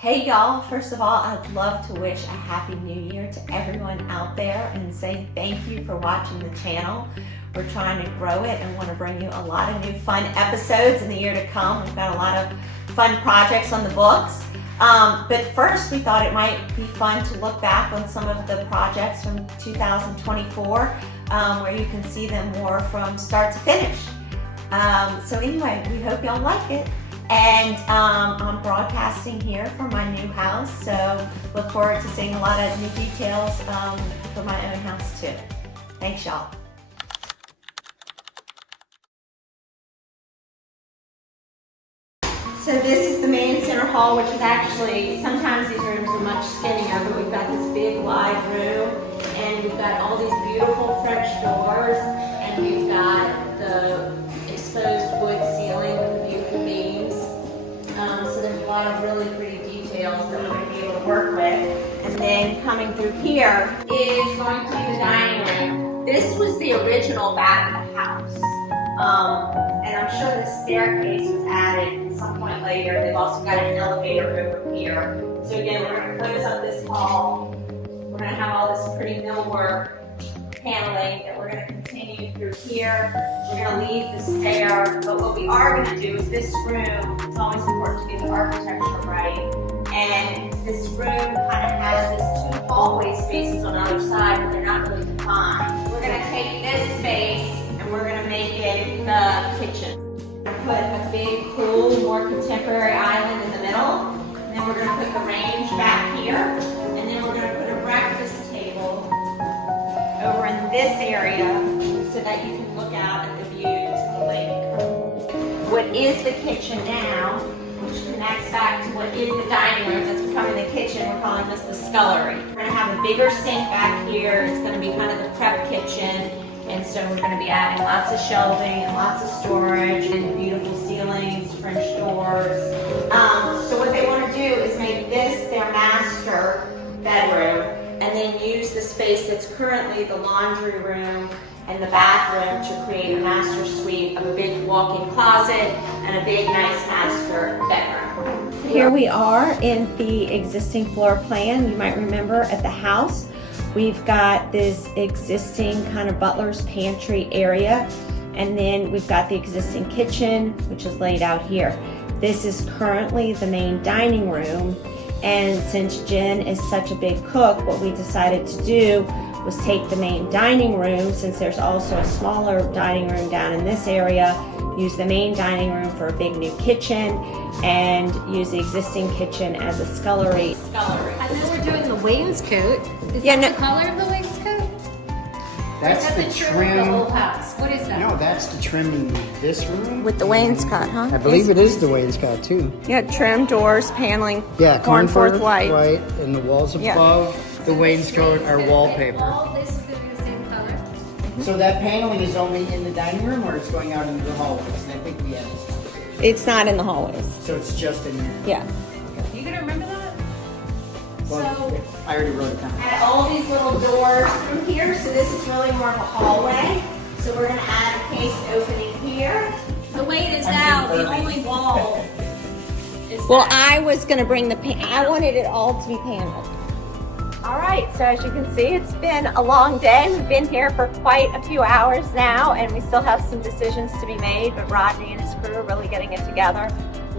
Hey y'all, first of all, I'd love to wish a happy new year to everyone out there and say thank you for watching the channel. We're trying to grow it and want to bring you a lot of new fun episodes in the year to come. We've got a lot of fun projects on the books. But first, we thought it might be fun to look back on some of the projects from 2024 where you can see them more from start to finish. So anyway, we hope y'all like it. And I'm broadcasting here from my new house, so look forward to seeing a lot of new details for my own house too. Thanks, y'all. So this is the main center hall, which is actually, sometimes these rooms are much skinnier, but we've got this big wide room, and we've got all these beautiful French doors, and we've got the exposed wood ceiling with the beautiful beams. So there's a lot of really pretty details that we're going to be able to work with. And then coming through here is going to be the dining room. This was the original back of the house. And I'm sure the staircase was added at some point later. They've also got an elevator over here. So again, we're going to close up this hall. We're going to have all this pretty millwork paneling that we're going to continue through here. We're going to leave the stair, but what we are going to do is this room, it's always important to get the architecture right, and this room kind of has these two hallway spaces on either side, but they're not really defined. We're going to take this space and we're going to make it the kitchen. Put a big, cool, more contemporary island in the middle, and then we're going to put the range back here, and then we're going to put a breakfast table over in this area so that you can look out at the view to the lake. What is the kitchen now, which connects back to what is the dining room that's becoming the kitchen, we're calling this the scullery. We're going to have a bigger sink back here. It's going to be kind of the prep kitchen, and so we're going to be adding lots of shelving and lots of storage and beautiful ceilings, French doors. So what they want to do is make this their master bedroom, and then use the space that's currently the laundry room and the bathroom to create a master suite of a big walk-in closet and a big, nice master bedroom. Here we are in the existing floor plan. You might remember at the house, we've got this existing kind of butler's pantry area, and then we've got the existing kitchen, which is laid out here. This is currently the main dining room. And since Jen is such a big cook, what we decided to do was take the main dining room, since there's also a smaller dining room down in this area, use the main dining room for a big new kitchen, and use the existing kitchen as a scullery. And then we're doing the wainscot. Is that the color of the wainscot? That's the trim. The whole house. What is that? No, that's the trim in this room. With the wainscot, huh? I believe it is the wainscot too. Yeah, trim, doors, paneling, Yeah, cornforth white. White, and the walls above the wainscot are wallpaper. All this is going to be the same color. So that paneling is only in the dining room, or it's going out into the hallways? And I think we have this. It's not in the hallways. So it's just in there. Yeah. You going to remember that? Well, I already wrote it down. Add all these little doors through here, so this is really more of a hallway. So we're going to add a case opening here. The way it is now, the only wall is Well, that. I was going to bring I wanted it all to be paneled. All right, so as you can see, it's been a long day. We've been here for quite a few hours now, and we still have some decisions to be made, but Rodney and his crew are really getting it together.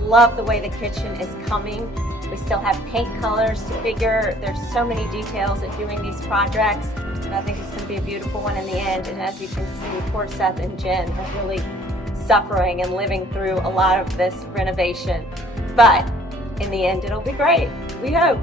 Love the way the kitchen is coming. We still have paint colors to figure. There's so many details in doing these projects, and I think it's going to be a beautiful one in the end. And as you can see, poor Seth and Jen are really suffering and living through a lot of this renovation. But in the end, it'll be great. We hope.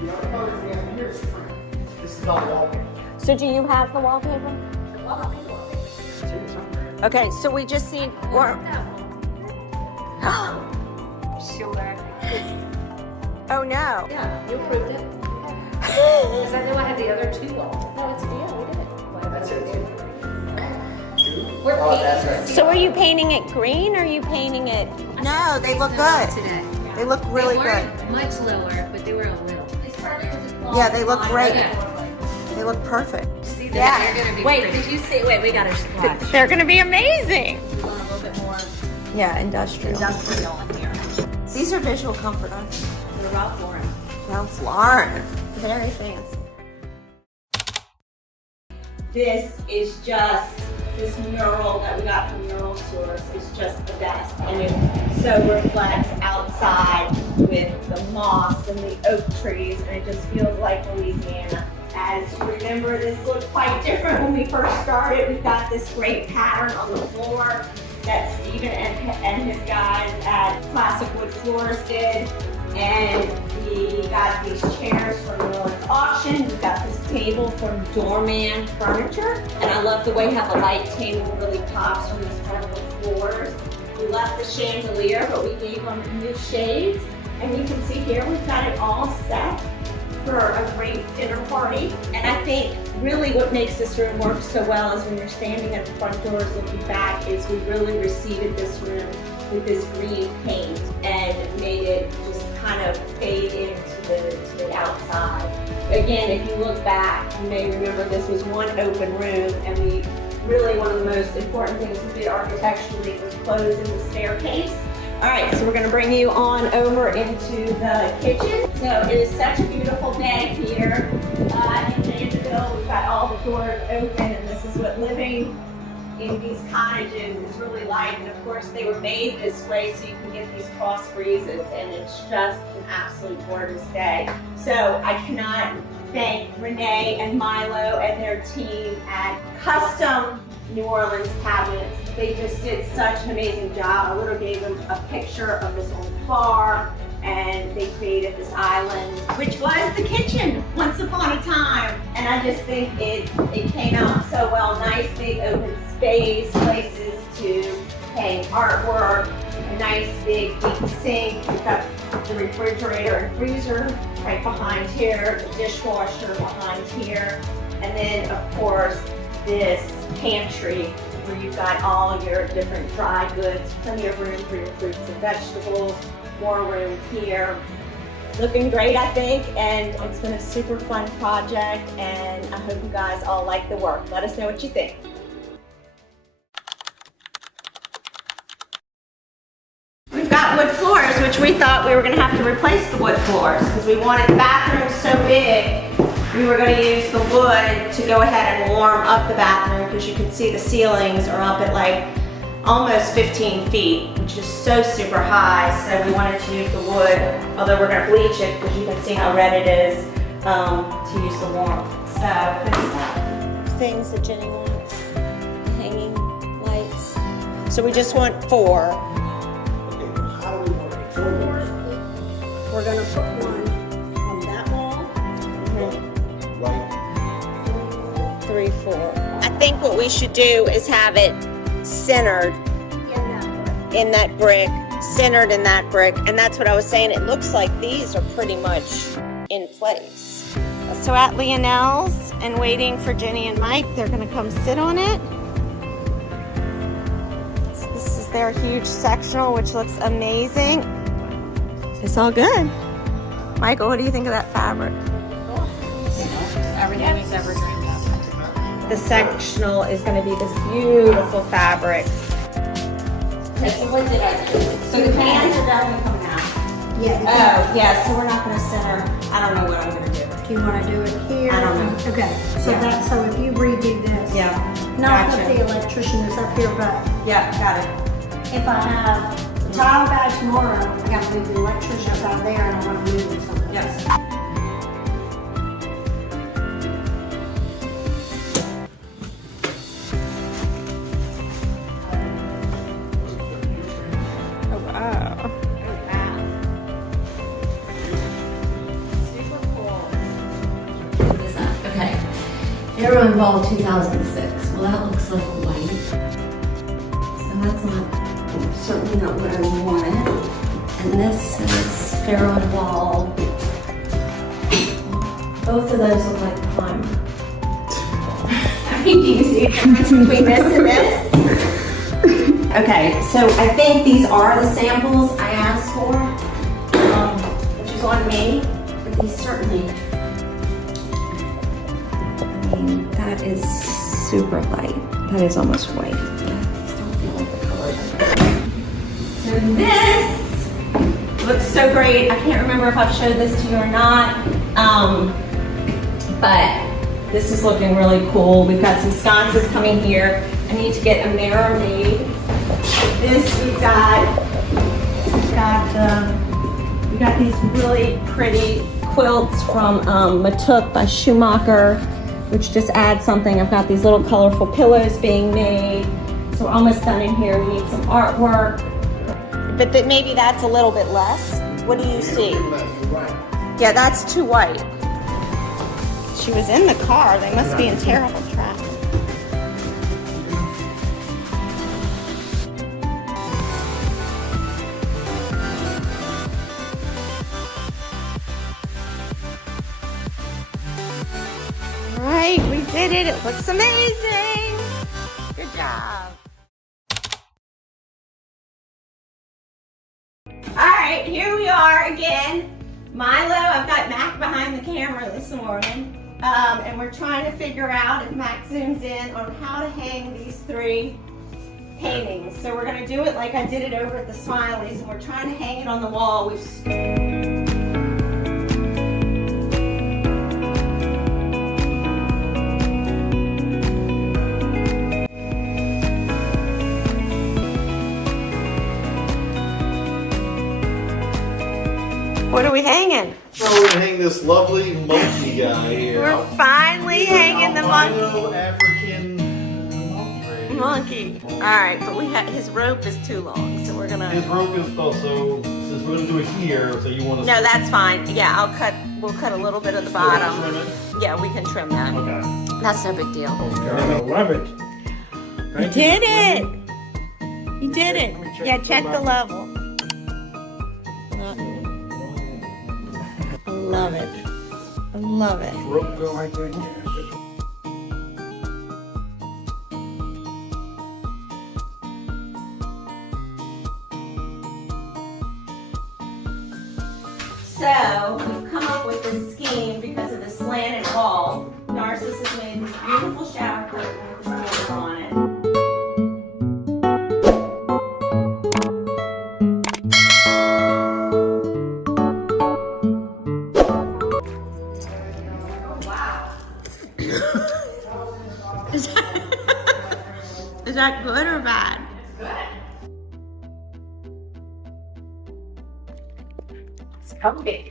The other colors we have here is trim. This is all wallpaper. So do you have the wallpaper? Okay, so we just need more. Sure. Oh no. Yeah, you approved it. Because I know I had the other two on. No, it's we did it. Well, That's it too. We're Oh, that's painting right. the So are you painting it green or are you painting it? No, they look good. today. They look really They good. weren't much lower, but they were a little. Yeah, they look great. Yeah. They look perfect. See, Yeah. they're going to be Wait. pretty. Did you see? Wait, we got to watch. They're gonna be amazing. We want a little bit more Yeah, industrial. industrial in here. These are visual comfort, aren't they? to Ralph Lauren. Ralph Lauren. Very fancy. This is just, this mural that we got from Mural Source is just the best. And it so reflects outside with the moss and the oak trees, and it just feels like Louisiana. As you remember, this looked quite different when we first started. We've got this great pattern on the floor that Steven and his guys at Classic Wood Floors did. And we got these chairs from Nolan's auction. We got this table from Doorman Furniture. And I love the way how the light table really pops from these hardwood floors. We left the chandelier, but we gave them new shades. And you can see here, we've got it all set for a great dinner party. And I think really what makes this room work so well is when you're standing at the front doors looking back is we really reseated this room with this green paint and made it just kind of fade into the outside. Again, if you look back, you may remember this was one open room, and we really, one of the most important things we did architecturally was close in the staircase. All right, so we're gonna bring you on over into the kitchen. So it is such a beautiful day here in Vanderbilt. We've got all the doors open, and this is what living in these cottages is really like. And of course, they were made this way so you can get these cross breezes, and it's just an absolute gorgeous day. So I cannot thank Renee and Milo and their team at Custom New Orleans Cabinets. They just did such an amazing job. I literally gave them a picture of this old bar, and they created this island, which was the kitchen once upon a time. And I just think it came out so well. Nice big open space, places to hang artwork, a nice big deep sink. We've got the refrigerator and freezer right behind here, the dishwasher behind here, and then of course this pantry where you've got all your different dry goods, plenty of room for your fruits and vegetables, more room here. Looking great, I think, and it's been a super fun project, and I hope you guys all like the work. Let us know what you think. We've got wood floors, which we thought we were gonna have to replace the wood floors because we wanted the bathroom so big. We were going to use the wood to go ahead and warm up the bathroom because you can see the ceilings are up at like almost 15 feet, which is so super high. So we wanted to use the wood, although we're going to bleach it because you can see how red it is to use the warmth. So good stuff. Things that Jenny wants, the hanging lights. So we just want 4. Okay, how do we work it? We're going to put one on that wall. Right. 3, 4. I think what we should do is have it centered in that brick, centered in that brick, and that's what I was saying. It looks like these are pretty much in place. So at Leonel's and waiting for Jenny and Mike, they're gonna come sit on it. So this is their huge sectional, which looks amazing. It's all good. Michael, what do you think of that fabric? Everything we've ever dreamed of. The sectional is going to be this beautiful fabric. Okay, so what did I do? So the pans are definitely coming out. Yeah. Oh, yeah, so we're not going to center. I don't know what I'm going to do. Do you want to do it here? I don't know. Okay, so Yeah. that, so if you redo this. Yeah. Not Gotcha. that the electrician is up here, but Yeah, got it. if I have the tile guy tomorrow, I got to move the electrician up out there and I want to move it something. Yes. Oh, wow. Super cool. What is that? Okay. Arrow involved 2006. Well, that looks like white. So that's not, certainly not what I wanted. And this is Pharaoh Wall. Both of those look like primer. I mean, do you see a difference between this and this? Okay, so I think these are the samples I asked for, which is on me. But these certainly, I mean, that is super light. That is almost white. Yeah, these don't feel like the colors. So this Looks so great. I can't remember if I've showed this to you or not, but this is looking really cool. We've got some sconces coming here. I need to get a mirror made. This we got these really pretty quilts from Matuk by Schumacher, which just adds something. I've got these little colorful pillows being made. So we're almost done in here. We need some artwork. But maybe that's a little bit less. What do you see? Yeah, that's too white. She was in the car. They must be in terrible traffic. All right, we did it. It looks amazing. Good job. All right, here we are again. Milo, I've got Mac behind the camera this morning, and we're trying to figure out if Mac zooms in on how to hang these 3 paintings. So we're gonna do it like I did it over at the Smileys, and we're trying to hang it on the wall. What are we hanging? So we're gonna hang this lovely monkey guy here. We're finally hanging the monkey. Albino African Monkey. All right, but his rope is too long, so we're gonna. His rope is also, since we're gonna do it here, so you want to. No, that's fine. Yeah, we'll cut a little bit of the bottom. Trim it? Yeah, we can trim that. Okay. That's no big deal. I love it. You did it. You did it. Yeah, check the level. I love it. I love it. Rope go right there. So, we've come up with this scheme because of the slanted wall. Narcissus has made this beautiful shower curtain with this mirror on it. Is that good or bad? It's good. It's comfy.